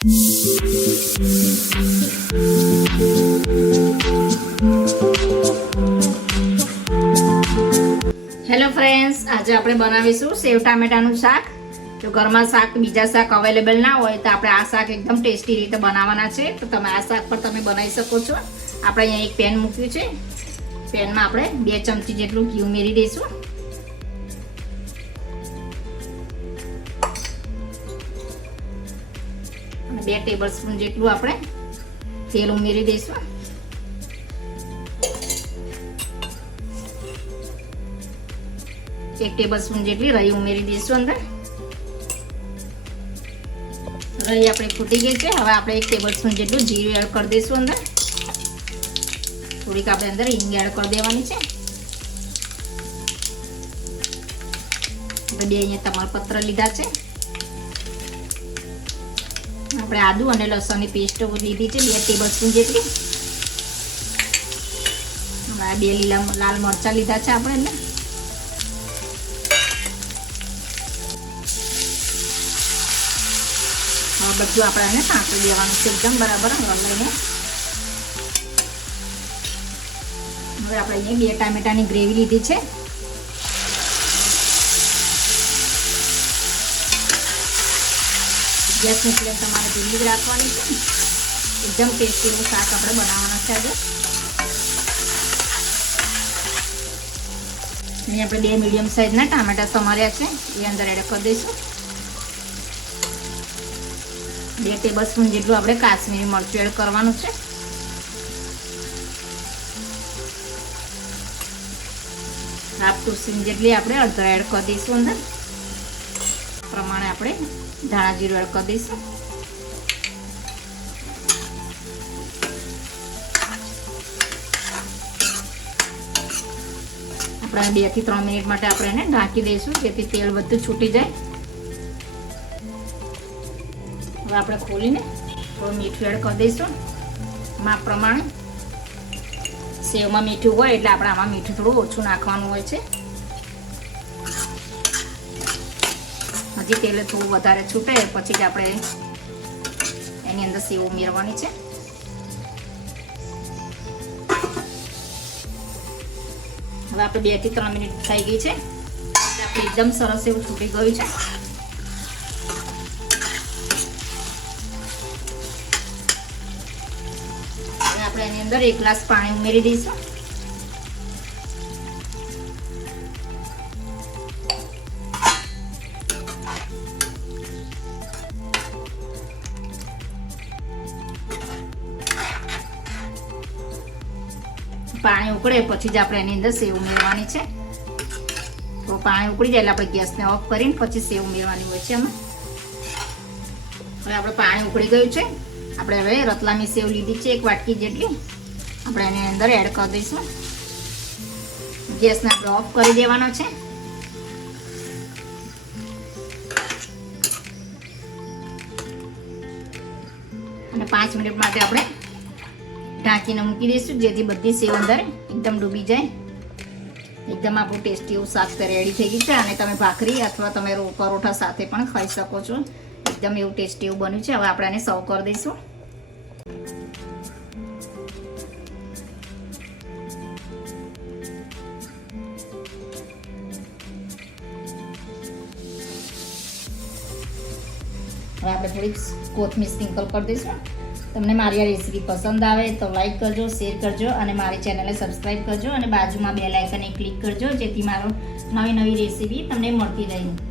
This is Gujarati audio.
હેલો ફ્રેન્ડ્સ, આજે આપણે બનાવીશું સેવ ટામેટાનું શાક. જો ઘરમાં શાક બીજા શાક અવેલેબલ ના હોય તો આપણે આ શાક એકદમ ટેસ્ટી રીતે બનાવવાના છે. તો તમે આ શાક પર તમે બનાવી શકો છો. આપણે અહીંયા એક પેન મૂક્યું છે. પેનમાં આપણે 2 ચમચી જેટલું ઘી ઉમેરી દઈશું અને 2 ટેબલસ્પૂન જેટલું આપણે તેલ ઉમેરી દઈશું. એક ટેબલસ્પૂન જેટલી રાઈ ઉમેરી દઈશું અંદર. રાઈ આપણે ફૂટી ગઈ છે. હવે આપણે 1 ટેબલસ્પૂન જેટલું જીરું એડ કરી દઈશું અંદર. થોડીક આપણે અંદર હિંગ એડ કરી દેવાની છે. બે અહીંયા તમાલપત્ર લીધા છે. આપણે આદુ અને લસણની પેસ્ટ લીધી છે 2 ટેબલસ્પૂન જેટલી. હવે 2 લીલા લાલ મરચાં લીધા છે આપણે અંદર. બધું આપણે એને સાંકળી દેવાનું છે એકદમ બરાબર લઈને. હવે આપણે અહીંયા 2 ટામેટાની ગ્રેવી લીધી છે. ગેસની ફ્લેમ તમારે ધીમી જ રાખવાની છે. એકદમ ટેસ્ટી એવું શાક આપણે બનાવવાના છે આજે. અહીંયા આપણે 2 મીડિયમ સાઇઝના ટામેટા સમાર્યા છે, એ અંદર એડ કરી દઈશું. 2 ટેબલસ્પૂન જેટલું આપણે કાશ્મીરી મરચું એડ કરવાનું છે. હાફ ટીસ્પૂન જેટલી આપણે હળદર એડ કરી દઈશું અંદર. પ્રમાણે આપણે ધાણા જીરું એડ કરી દઈશું. આપણે 2 થી 3 મિનિટ માટે આપણે એને ઢાંકી દઈશું જેથી તેલ બધું છૂટી જાય. હવે આપણે ખોલીને થોડું મીઠું એડ કરી દઈશું માપ પ્રમાણે. સેવમાં મીઠું હોય એટલે આપણે આમાં મીઠું થોડું ઓછું નાખવાનું હોય છે. હજી તેલ થોડું વધારે છૂટે પછી જ આપણે એની અંદર સેવ ઉમેરવાની છે. હવે આપણે 2 થી 3 મિનિટ થઈ ગઈ છે. આપણે એકદમ સરસ એવું છૂટી ગયું છે. આપણે એની અંદર 1 ગ્લાસ પાણી ઉમેરી દઈશું. પાણી ઉકળે પછી જ આપણે એની અંદર સેવ ઉમેરવાની છે. તો પાણી ઉકળી જાય એટલે આપણે ગેસને ઓફ કરીને પછી સેવ ઉમેરવાની હોય છે એમાં. હવે આપણે પાણી ઉકળી ગયું છે. આપણે હવે રતલામી સેવ લીધી છે 1 વાટકી જેટલી. આપણે એની અંદર એડ કરી દઈશું. ગેસને આપણે ઓફ કરી દેવાનો છે. અને 5 મિનિટ માટે આપણે ઢાંકીને મૂકી દઈશું જેથી બધી સેવ અંદર એકદમ ડૂબી જાય. એકદમ આપણું ટેસ્ટી એવું શાક રેડી થઈ ગયું છે. અને તમે ભાખરી અથવા તમે પરોઠા સાથે પણ ખાઈ શકો છો. એકદમ એવું ટેસ્ટી એવું બન્યું છે. હવે આપણે એને સર્વ કરી દઈશું. હવે આપણે થોડીક કોથમીર સ્પ્રિંકલ કરી દઈશું. તમને મારી આ રેસીપી પસંદ આવે તો લાઈક કરજો, શેર કરજો અને મારી ચેનલને સબસ્ક્રાઈબ કરજો અને બાજુમાં બેલ આઇકને ક્લિક કરજો જેથી મારો નવી રેસીપી તમને મળતી રહે.